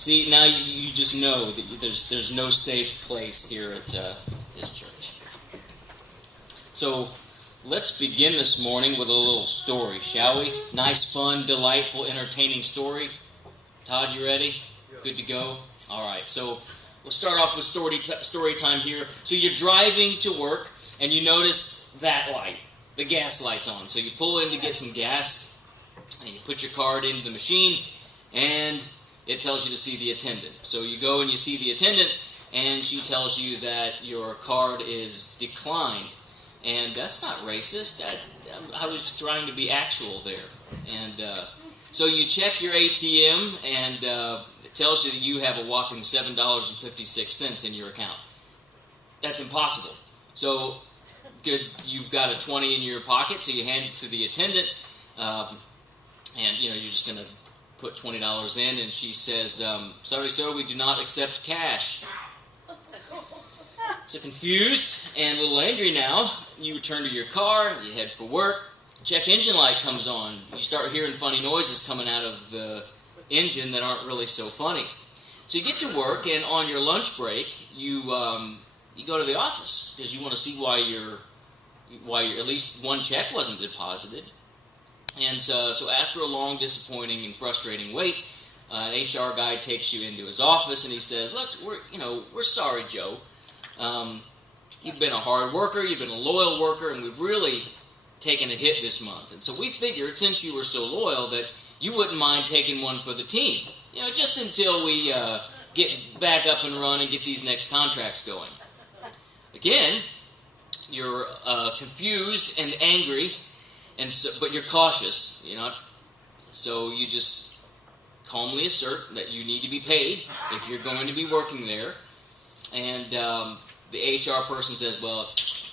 See, now you just know that there's no safe place here at this church. So let's begin this morning with a little story, shall we? Nice, fun, delightful, entertaining story. Todd, you ready? Yes. Good to go? All right, so we'll start off with story time here. So you're driving to work, and you notice that light. The gas light's on. So you pull in to get some gas, and you put your card into the machine, and it tells you to see the attendant. So you go and you see the attendant, and she tells you that your card is declined. And that's not racist. I was trying to be actual there. And so you check your ATM, and it tells you that you have a whopping $7.56 in your account. That's impossible. So good, you've got a 20 in your pocket, so you hand it to the attendant, and you're just going to put $20 in, and she says, "Sorry, sir, we do not accept cash." So confused and a little angry now, you return to your car, you head for work, check engine light comes on. You start hearing funny noises coming out of the engine that aren't really so funny. So you get to work, and on your lunch break, you go to the office because you want to see why at least one check wasn't deposited. And so after a long, disappointing, and frustrating wait, an HR guy takes you into his office, and he says, "Look, we're sorry, Joe. You've been a hard worker, you've been a loyal worker, and we've really taken a hit this month. And so we figured, since you were so loyal, that you wouldn't mind taking one for the team. Just until we get back up and run and get these next contracts going." Again, you're confused and angry, but you're cautious. So you just calmly assert that you need to be paid if you're going to be working there. And the HR person says, "Well,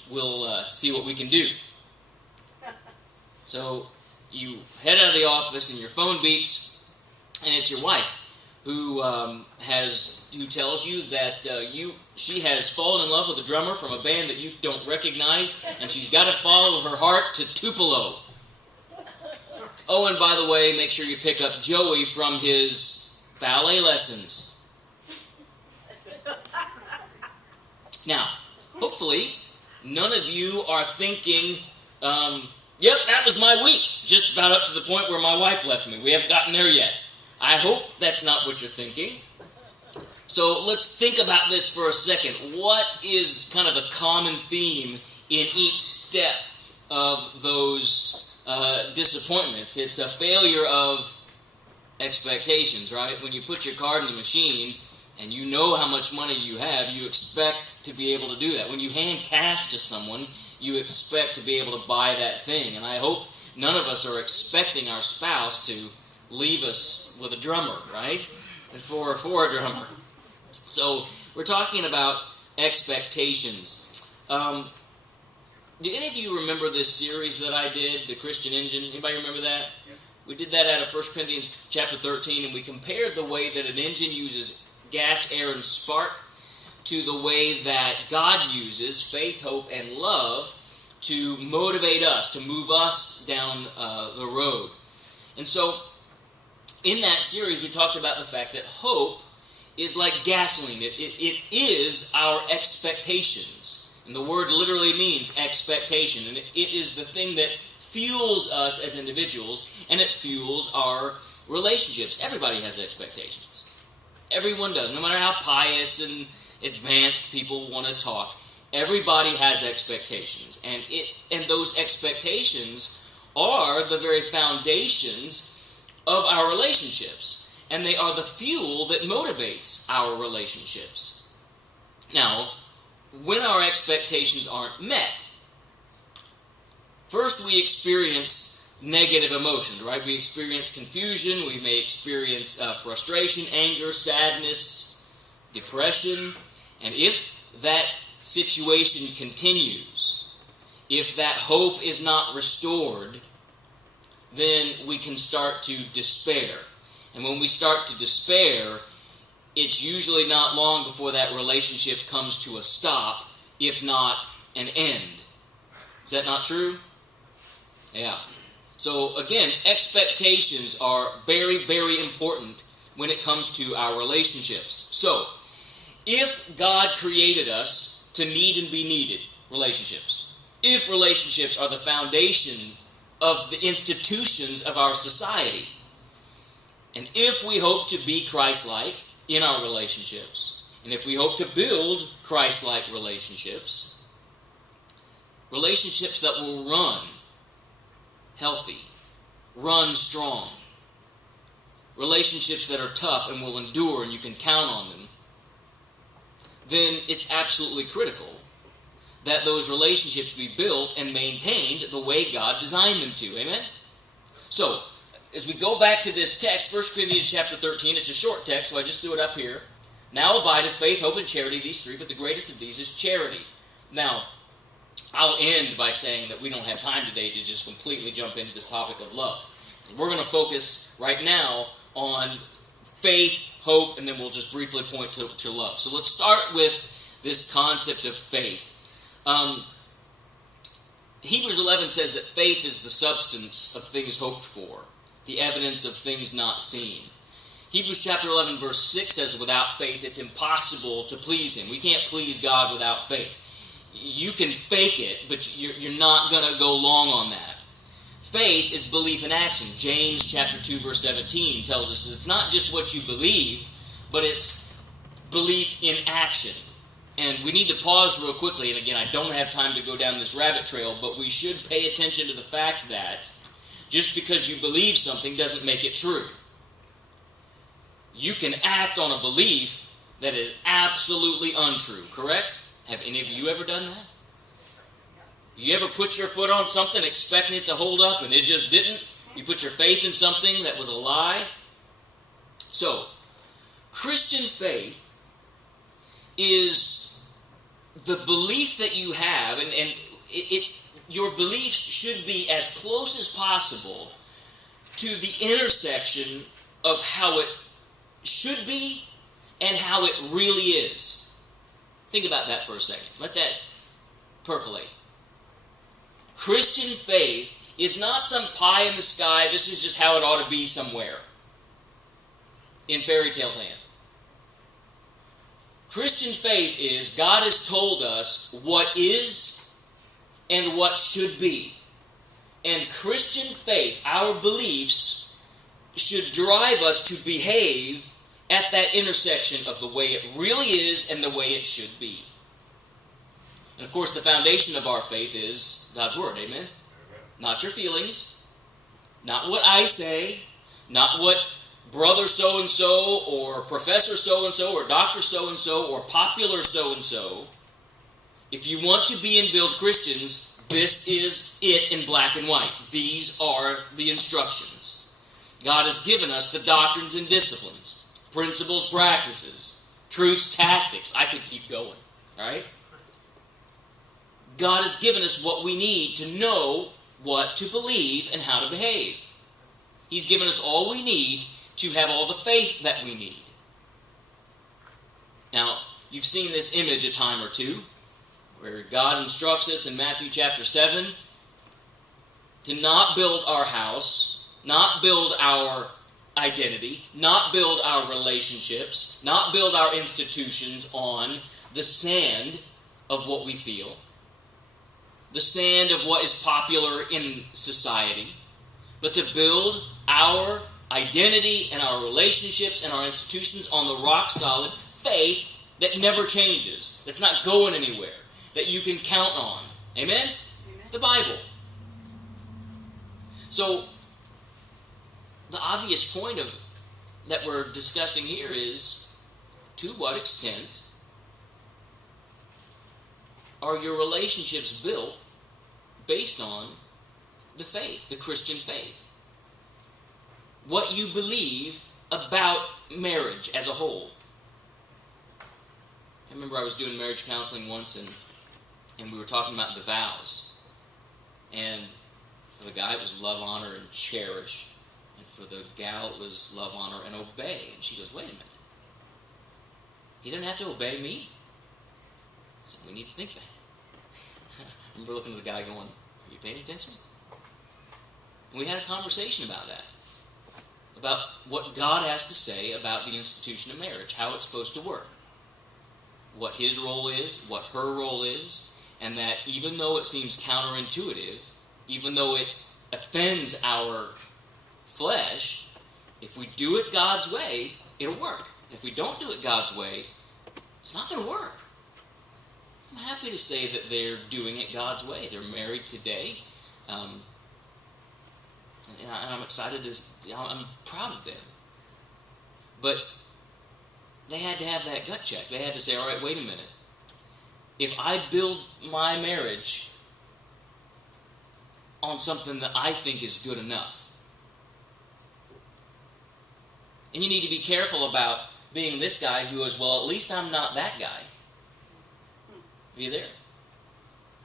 we'll see what we can do." So you head out of the office, and your phone beeps, and it's your wife who tells you that she has fallen in love with a drummer from a band that you don't recognize, and she's got to follow her heart to Tupelo. Oh, and by the way, make sure you pick up Joey from his ballet lessons. Now, hopefully, none of you are thinking, "Yep, that was my week, just about up to the point where my wife left me. We haven't gotten there yet." I hope that's not what you're thinking. So let's think about this for a second. What is kind of the common theme in each step of those disappointments? It's a failure of expectations, right? When you put your card in the machine and you know how much money you have, you expect to be able to do that. When you hand cash to someone, you expect to be able to buy that thing. And I hope none of us are expecting our spouse to leave us with a drummer, right? For a drummer. So we're talking about expectations. Did any of you remember this series that I did, The Christian Engine? Anybody remember that? Yeah. We did that out of 1 Corinthians chapter 13, and we compared the way that an engine uses gas, air, and spark to the way that God uses faith, hope, and love to motivate us, to move us down the road. And so in that series, we talked about the fact that hope is like gasoline. It is our expectations. And the word literally means expectation. And it is the thing that fuels us as individuals, and it fuels our relationships. Everybody has expectations. Everyone does. No matter how pious and advanced people want to talk, everybody has expectations. And those expectations are the very foundations of our relationships. And they are the fuel that motivates our relationships. Now, when our expectations aren't met, first we experience negative emotions, right? We experience confusion, we may experience frustration, anger, sadness, depression, and if that situation continues, if that hope is not restored, then we can start to despair. And when we start to despair, it's usually not long before that relationship comes to a stop, if not an end. Is that not true? Yeah. So again, expectations are very, very important when it comes to our relationships. So, if God created us to need and be needed relationships, if relationships are the foundation of the institutions of our society, and if we hope to be Christ-like in our relationships, and if we hope to build Christ-like relationships, relationships that will run healthy, run strong, relationships that are tough and will endure and you can count on them, then it's absolutely critical that those relationships be built and maintained the way God designed them to. Amen? So, as we go back to this text, 1 Corinthians chapter 13, it's a short text, so I just threw it up here. Now abideth faith, hope, and charity, these three, but the greatest of these is charity. Now, I'll end by saying that we don't have time today to just completely jump into this topic of love. We're going to focus right now on faith, hope, and then we'll just briefly point to love. So let's start with this concept of faith. Hebrews 11 says that faith is the substance of things hoped for, the evidence of things not seen. Hebrews chapter 11 verse 6 says without faith it's impossible to please Him. We can't please God without faith. You can fake it, but you're not going to go long on that. Faith is belief in action. James chapter 2 verse 17 tells us it's not just what you believe, but it's belief in action. And we need to pause real quickly, and again, I don't have time to go down this rabbit trail, but we should pay attention to the fact that just because you believe something doesn't make it true. You can act on a belief that is absolutely untrue, correct? Have any of you ever done that? You ever put your foot on something expecting it to hold up and it just didn't? You put your faith in something that was a lie? So, Christian faith is the belief that you have, and your beliefs should be as close as possible to the intersection of how it should be and how it really is. Think about that for a second. Let that percolate. Christian faith is not some pie in the sky, this is just how it ought to be somewhere in fairy tale land. Christian faith is God has told us what is and what should be. And Christian faith, our beliefs, should drive us to behave at that intersection of the way it really is and the way it should be. And of course, the foundation of our faith is God's Word. Amen? Not your feelings, not what I say, not what brother so-and-so or professor so-and-so or doctor so-and-so or popular so-and-so. If you want to be and build Christians, this is it in black and white. These are the instructions. God has given us the doctrines and disciplines, principles, practices, truths, tactics. I could keep going, all right? God has given us what we need to know what to believe and how to behave. He's given us all we need to have all the faith that we need. Now, you've seen this image a time or two, where God instructs us in Matthew chapter 7 to not build our house, not build our identity, not build our relationships, not build our institutions on the sand of what we feel, the sand of what is popular in society, but to build our identity and our relationships and our institutions on the rock-solid faith that never changes, that's not going anywhere, that you can count on. Amen? Amen? The Bible. So, the obvious point of that we're discussing here is, to what extent are your relationships built based on the faith, the Christian faith? What you believe about marriage as a whole. I remember I was doing marriage counseling once, and we were talking about the vows. And for the guy, it was love, honor, and cherish. And for the gal, it was love, honor, and obey. And she goes, wait a minute. He doesn't have to obey me? I said, we need to think that. I remember looking at the guy going, are you paying attention? And we had a conversation about that. about what God has to say about the institution of marriage, how it's supposed to work, what his role is, what her role is, and that even though it seems counterintuitive, even though it offends our flesh, if we do it God's way, it'll work. If we don't do it God's way, it's not going to work. I'm happy to say that they're doing it God's way. They're married today. And I'm excited I'm proud of them. But they had to have that gut check. They had to say, all right, wait a minute. If I build my marriage on something that I think is good enough, and you need to be careful about being this guy who is, well, at least I'm not that guy. Are you there?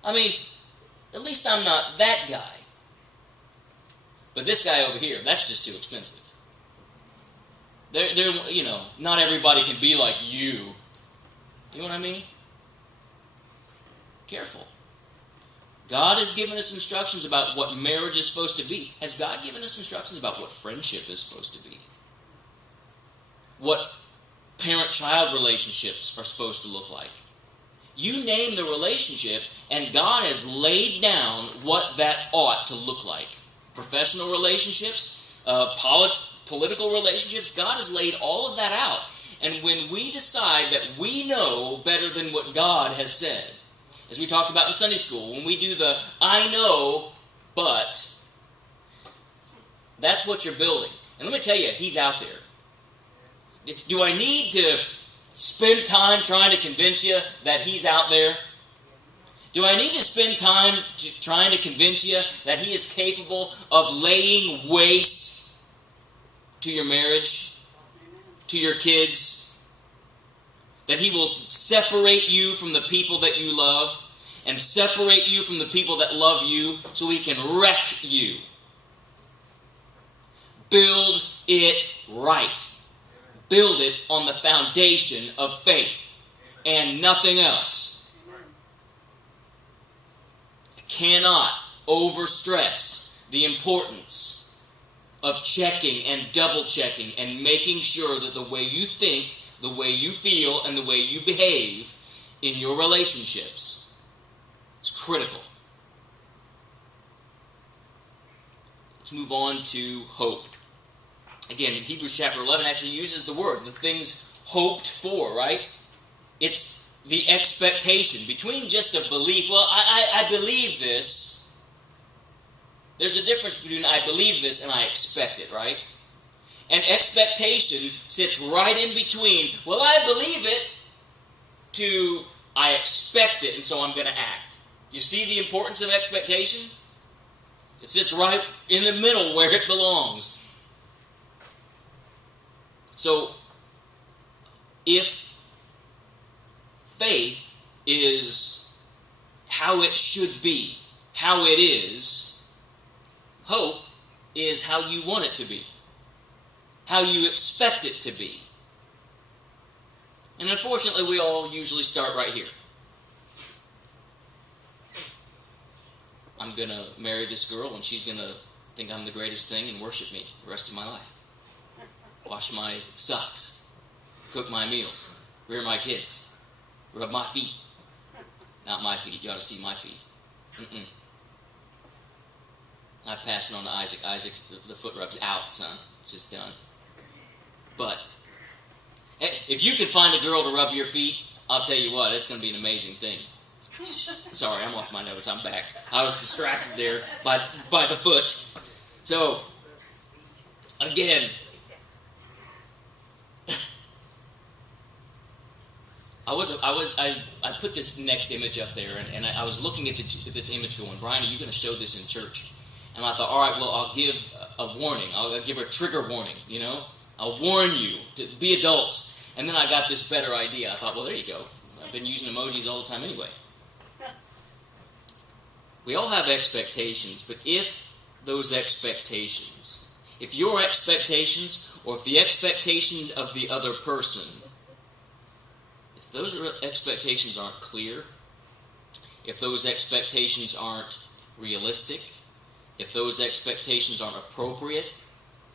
I mean, at least I'm not that guy. But this guy over here, that's just too expensive. Not everybody can be like you. You know what I mean? Careful. God has given us instructions about what marriage is supposed to be. Has God given us instructions about what friendship is supposed to be? What parent-child relationships are supposed to look like? You name the relationship, and God has laid down what that ought to look like. Professional relationships, political relationships, God has laid all of that out. And when we decide that we know better than what God has said, as we talked about in Sunday school, when we do the I know, but, that's what you're building. And let me tell you, he's out there. Do I need to spend time trying to convince you that he's out there? Do I need to spend time trying to convince you that he is capable of laying waste to your marriage, to your kids? That he will separate you from the people that you love and separate you from the people that love you so he can wreck you? Build it right. Build it on the foundation of faith and nothing else. Cannot overstress the importance of checking and double checking and making sure that the way you think, the way you feel, and the way you behave in your relationships is critical. Let's move on to hope. Again, Hebrews chapter 11 actually uses the word, the things hoped for, right? It's the expectation. Between just a belief, well, I believe this. There's a difference between I believe this and I expect it, right? And expectation sits right in between, well, I believe it, to I expect it, and so I'm going to act. You see the importance of expectation? It sits right in the middle where it belongs. So, if faith is how it should be, how it is, hope is how you want it to be, how you expect it to be. And unfortunately, we all usually start right here. I'm going to marry this girl and she's going to think I'm the greatest thing and worship me the rest of my life. Wash my socks, cook my meals, rear my kids, rub my feet. Not my feet, you ought to see my feet. I pass it on to Isaac. Isaac, the foot rub's out, son. It's just done. But if you can find a girl to rub your feet, I'll tell you what, it's going to be an amazing thing. Sorry, I'm off my notes. I'm back. I was distracted there by the foot. So, again, I put this next image up there, and I was looking at this image going, Brian, are you going to show this in church? And I thought, all right, well, I'll give a warning. I'll give a trigger warning, you know? I'll warn you to be adults. And then I got this better idea. I thought, well, there you go. I've been using emojis all the time anyway. We all have expectations, but if those expectations, if your expectations, or if the expectation of the other person, if those expectations aren't clear, if those expectations aren't realistic, if those expectations aren't appropriate,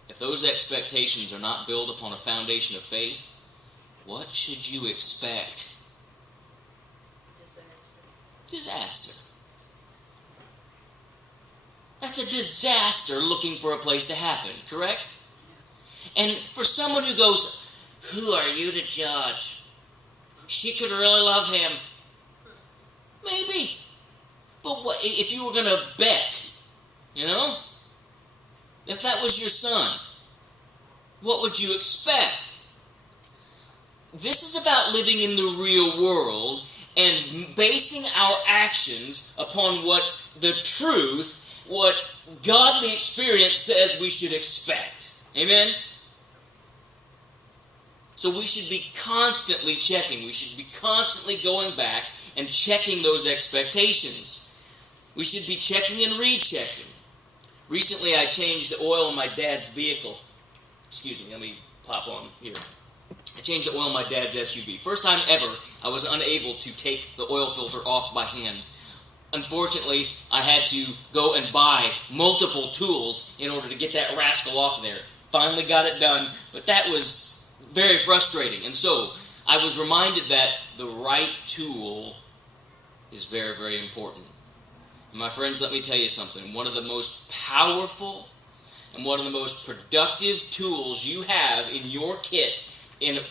if those expectations are not built upon a foundation of faith, what should you expect? Disaster. That's a disaster looking for a place to happen, correct? And for someone who goes, who are you to judge? She could really love him. Maybe. But what if you were going to bet, if that was your son, what would you expect? This is about living in the real world and basing our actions upon what the truth, what godly experience says we should expect. Amen? So we should be constantly checking. We should be constantly going back and checking those expectations. We should be checking and rechecking. Recently I changed the oil in my dad's vehicle. Excuse me, let me pop on here. I changed the oil in my dad's SUV. First time ever I was unable to take the oil filter off by hand. Unfortunately, I had to go and buy multiple tools in order to get that rascal off there. Finally got it done, but that was very frustrating. And so I was reminded that the right tool is very, very important. And my friends, let me tell you something. One of the most powerful and one of the most productive tools you have in your kit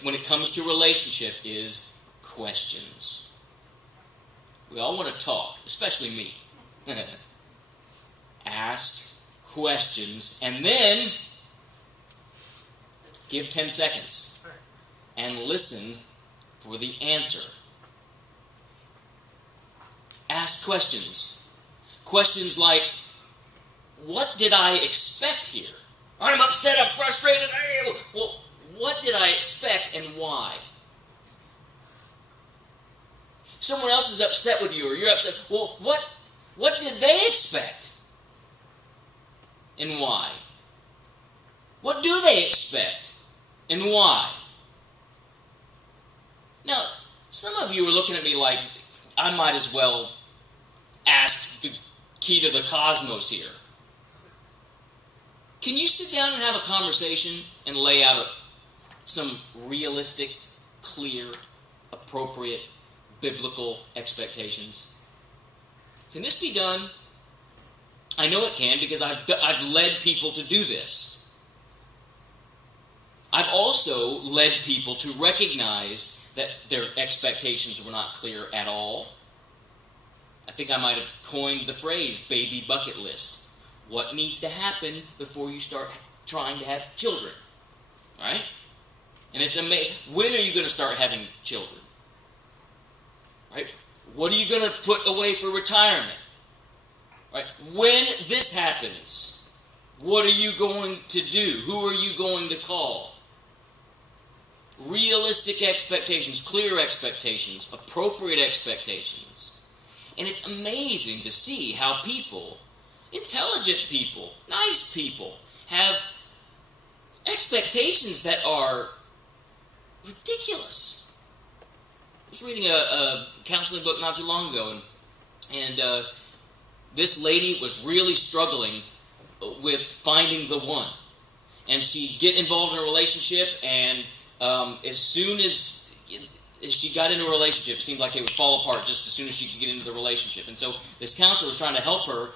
when it comes to relationship is questions. We all want to talk, especially me. Ask questions and then give 10 seconds and listen for the answer. Ask questions. Questions like, what did I expect here? I'm upset, I'm frustrated. Well, what did I expect and why? Someone else is upset with you or you're upset. Well, what did they expect? And why? What do they expect? And why? Now, some of you are looking at me like I might as well ask the key to the cosmos here. Can you sit down and have a conversation and lay out some realistic, clear, appropriate, biblical expectations? Can this be done? I know it can because I've led people to do this. I've also led people to recognize that their expectations were not clear at all. I think I might have coined the phrase baby bucket list. What needs to happen before you start trying to have children? Right? And it's amazing. When are you going to start having children? Right? What are you going to put away for retirement? Right? When this happens, what are you going to do? Who are you going to call? Realistic expectations, clear expectations, appropriate expectations. And it's amazing to see how people, intelligent people, nice people, have expectations that are ridiculous. I was reading a counseling book not too long ago, and this lady was really struggling with finding the one. And she'd get involved in a relationship, and as soon as she got into a relationship, it seemed like they would fall apart just as soon as she could get into the relationship. And so this counselor was trying to help her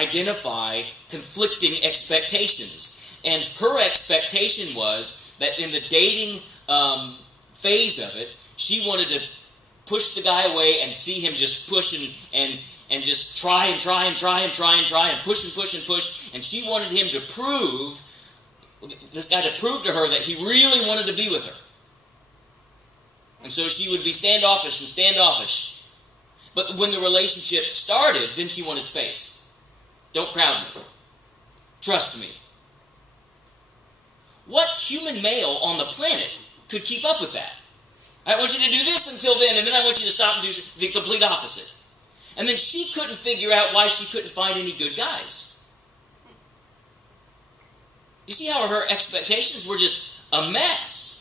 identify conflicting expectations. And her expectation was that in the dating phase of it, she wanted to push the guy away and see him just push and just try and push and push and push. And she wanted him to prove, this guy to prove to her that he really wanted to be with her. And so she would be standoffish. But when the relationship started, then she wanted space. Don't crowd me. Trust me. What human male on the planet could keep up with that? I want you to do this until then, and then I want you to stop and do the complete opposite. And then she couldn't figure out why she couldn't find any good guys. You see how her expectations were just a mess.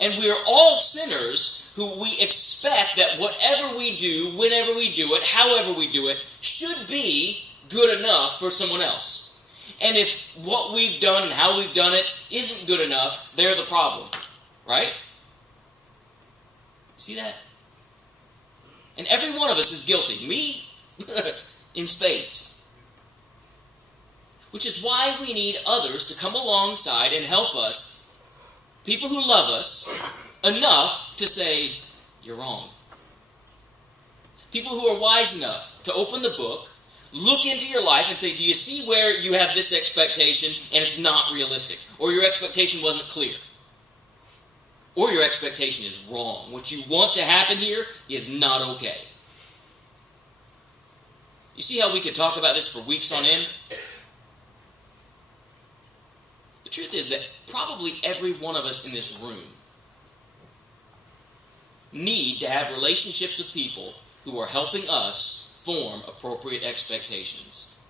And we are all sinners who we expect that whatever we do, whenever we do it, however we do it, should be good enough for someone else. And if what we've done and how we've done it isn't good enough, they're the problem. Right? See that? And every one of us is guilty. Me, in spades. Which is why we need others to come alongside and help us, people who love us, enough to say, you're wrong. People who are wise enough to open the book, look into your life and say, do you see where you have this expectation and it's not realistic? Or your expectation wasn't clear? Or your expectation is wrong. What you want to happen here is not okay. You see how we could talk about this for weeks on end? The truth is that probably every one of us in this room need to have relationships with people who are helping us form appropriate expectations.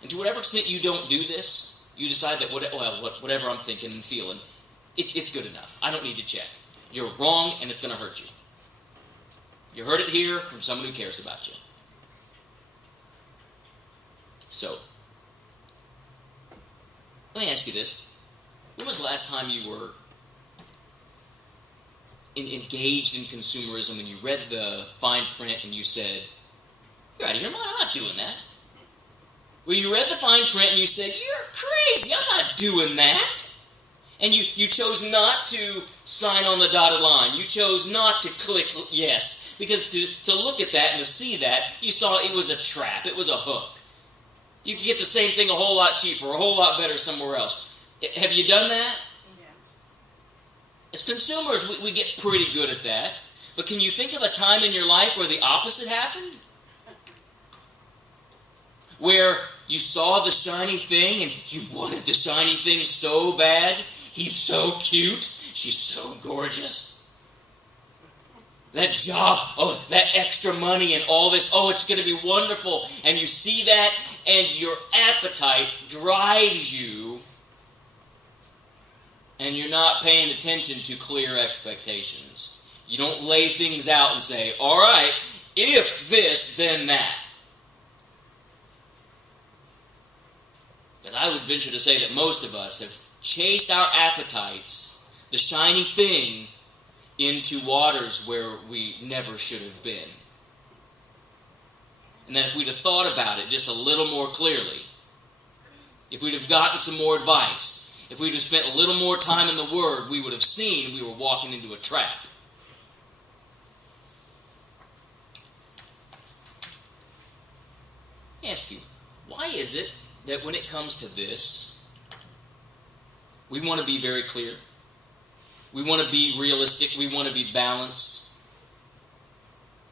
And to whatever extent you don't do this, you decide that whatever I'm thinking and feeling, it's good enough. I don't need to check. You're wrong and it's going to hurt you. You heard it here from someone who cares about you. So, let me ask you this. When was the last time you were engaged in consumerism and you read the fine print and you said, you're out of your mind, I'm not doing that? Where you read the fine print and you said, you're crazy, I'm not doing that. And you chose not to sign on the dotted line. You chose not to click yes. Because to look at that and to see that, you saw it was a trap. It was a hook. You can get the same thing a whole lot cheaper, a whole lot better somewhere else. Have you done that? Yeah. As consumers, we get pretty good at that. But can you think of a time in your life where the opposite happened? Where you saw the shiny thing and you wanted the shiny thing so bad. He's so cute. She's so gorgeous. That job, oh, that extra money and all this, oh, it's going to be wonderful. And you see that, and your appetite drives you, and you're not paying attention to clear expectations. You don't lay things out and say, all right, if this, then that. Because I would venture to say that most of us have chased our appetites, the shiny thing, into waters where we never should have been. And that if we'd have thought about it just a little more clearly, if we'd have gotten some more advice, if we'd have spent a little more time in the Word, we would have seen we were walking into a trap. Let me ask you, why is it that when it comes to this, we want to be very clear? We want to be realistic. We want to be balanced.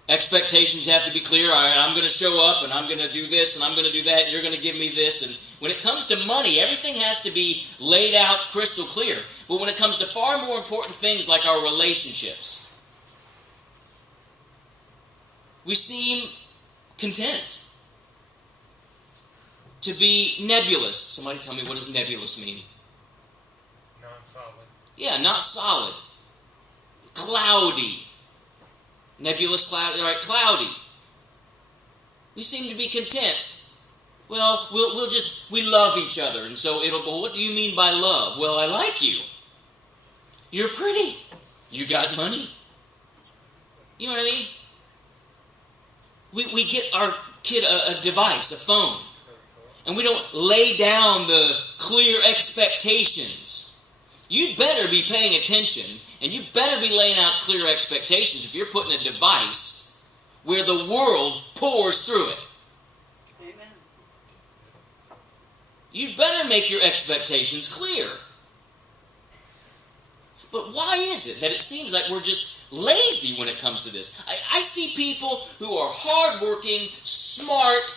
Expectations have to be clear. All right, I'm going to show up, and I'm going to do this, and I'm going to do that, and you're going to give me this. And when it comes to money, everything has to be laid out crystal clear. But when it comes to far more important things like our relationships, we seem content to be nebulous. Somebody tell me, what does nebulous mean? Non-solid. Yeah, not solid. Cloudy. Nebulous, cloudy, right? Cloudy. We seem to be content. Well, we love each other, and so well, what do you mean by love? Well, I like you. You're pretty. You got money. You know what I mean? We get our kid a device, a phone, and we don't lay down the clear expectations. You'd better be paying attention, and you better be laying out clear expectations if you're putting a device where the world pours through it. Amen. You'd better make your expectations clear. But why is it that it seems like we're just lazy when it comes to this? I see people who are hardworking, smart,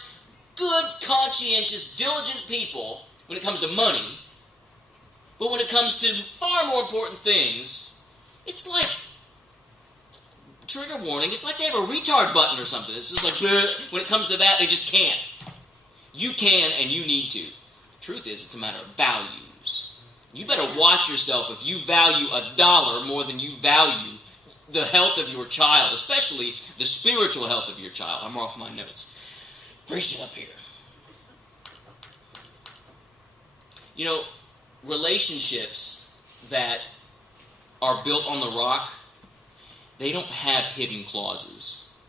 good, conscientious, diligent people when it comes to money. But when it comes to far more important things, it's like, trigger warning, it's like they have a retard button or something. It's just like, bleh. When it comes to that, they just can't. You can and you need to. The truth is, it's a matter of values. You better watch yourself if you value $1 more than you value the health of your child, especially the spiritual health of your child. I'm off my notes. Brace it up here. You know, relationships that are built on the rock, they don't have hidden clauses.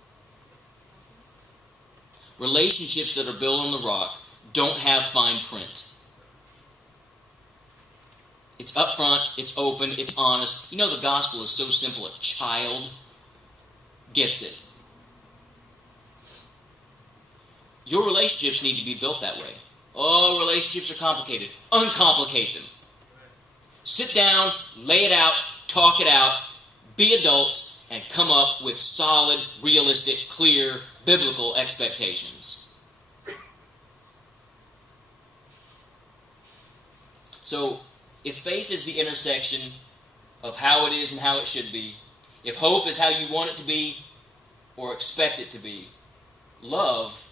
Relationships that are built on the rock don't have fine print. It's upfront, it's open, it's honest. You know, the gospel is so simple, a child gets it. Your relationships need to be built that way. Oh, relationships are complicated. Uncomplicate them. Sit down, lay it out, talk it out, be adults, and come up with solid, realistic, clear, biblical expectations. So, if faith is the intersection of how it is and how it should be, if hope is how you want it to be or expect it to be, love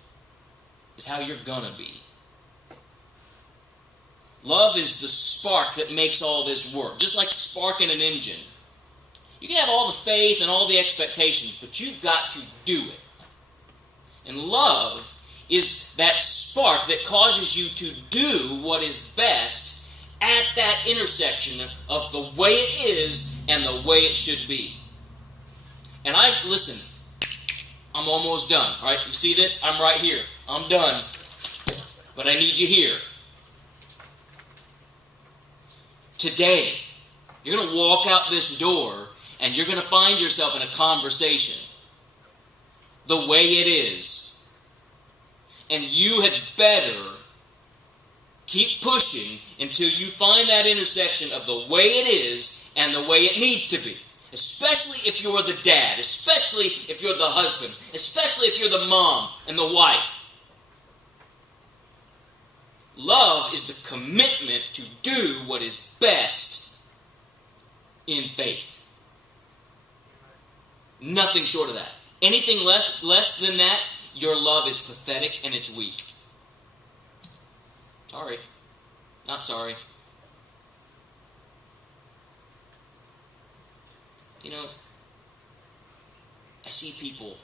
is how you're gonna be. Love is the spark that makes all this work, just like sparking an engine. You can have all the faith and all the expectations, but you've got to do it. And love is that spark that causes you to do what is best at that intersection of the way it is and the way it should be. And listen, I'm almost done. All right, you see this? I'm right here. I'm done. But I need you here. Today, you're going to walk out this door and you're going to find yourself in a conversation the way it is. And you had better keep pushing until you find that intersection of the way it is and the way it needs to be. Especially if you're the dad, especially if you're the husband, especially if you're the mom and the wife. Love is the commitment to do what is best in faith. Nothing short of that. Anything less than that, your love is pathetic and it's weak. Sorry. Not sorry. You know, I see people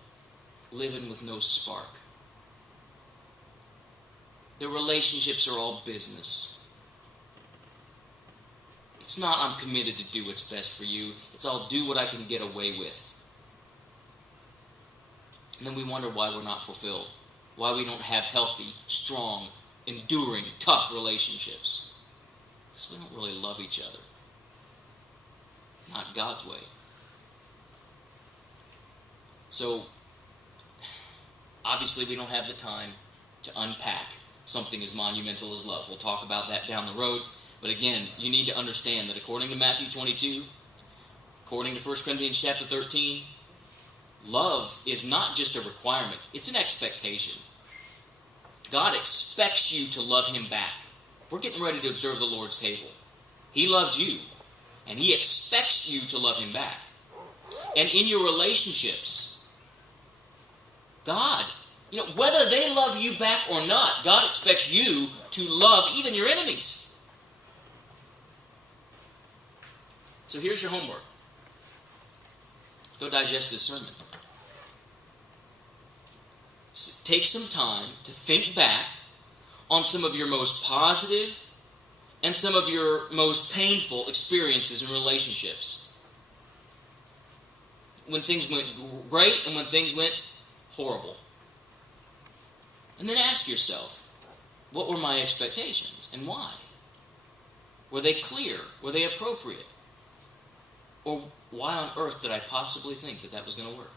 living with no spark. Their relationships are all business. It's not I'm committed to do what's best for you. It's I'll do what I can get away with. And then we wonder why we're not fulfilled. Why we don't have healthy, strong, enduring, tough relationships. Because we don't really love each other. Not God's way. So, obviously we don't have the time to unpack something as monumental as love. We'll talk about that down the road. But again, you need to understand that according to Matthew 22, according to 1 Corinthians chapter 13, love is not just a requirement. It's an expectation. God expects you to love Him back. We're getting ready to observe the Lord's table. He loved you, and He expects you to love Him back. And in your relationships, God, whether they love you back or not, God expects you to love even your enemies. So here's your homework. Go digest this sermon. Take some time to think back on some of your most positive and some of your most painful experiences in relationships. When things went great and when things went horrible. And then ask yourself, what were my expectations and why? Were they clear? Were they appropriate? Or why on earth did I possibly think that was going to work?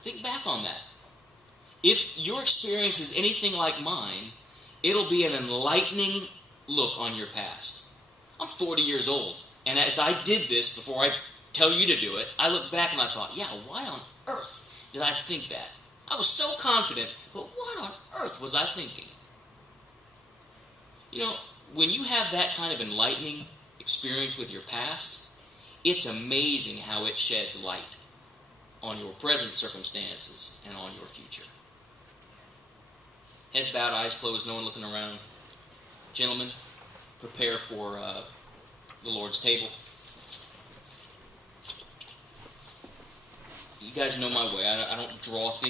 Think back on that. If your experience is anything like mine, it'll be an enlightening look on your past. I'm 40 years old, and as I did this before I tell you to do it, I look back and I thought, why on earth did I think that? I was so confident, but what on earth was I thinking? When you have that kind of enlightening experience with your past, it's amazing how it sheds light on your present circumstances and on your future. Heads bowed, eyes closed, no one looking around. Gentlemen, prepare for the Lord's table. You guys know my way. I don't draw things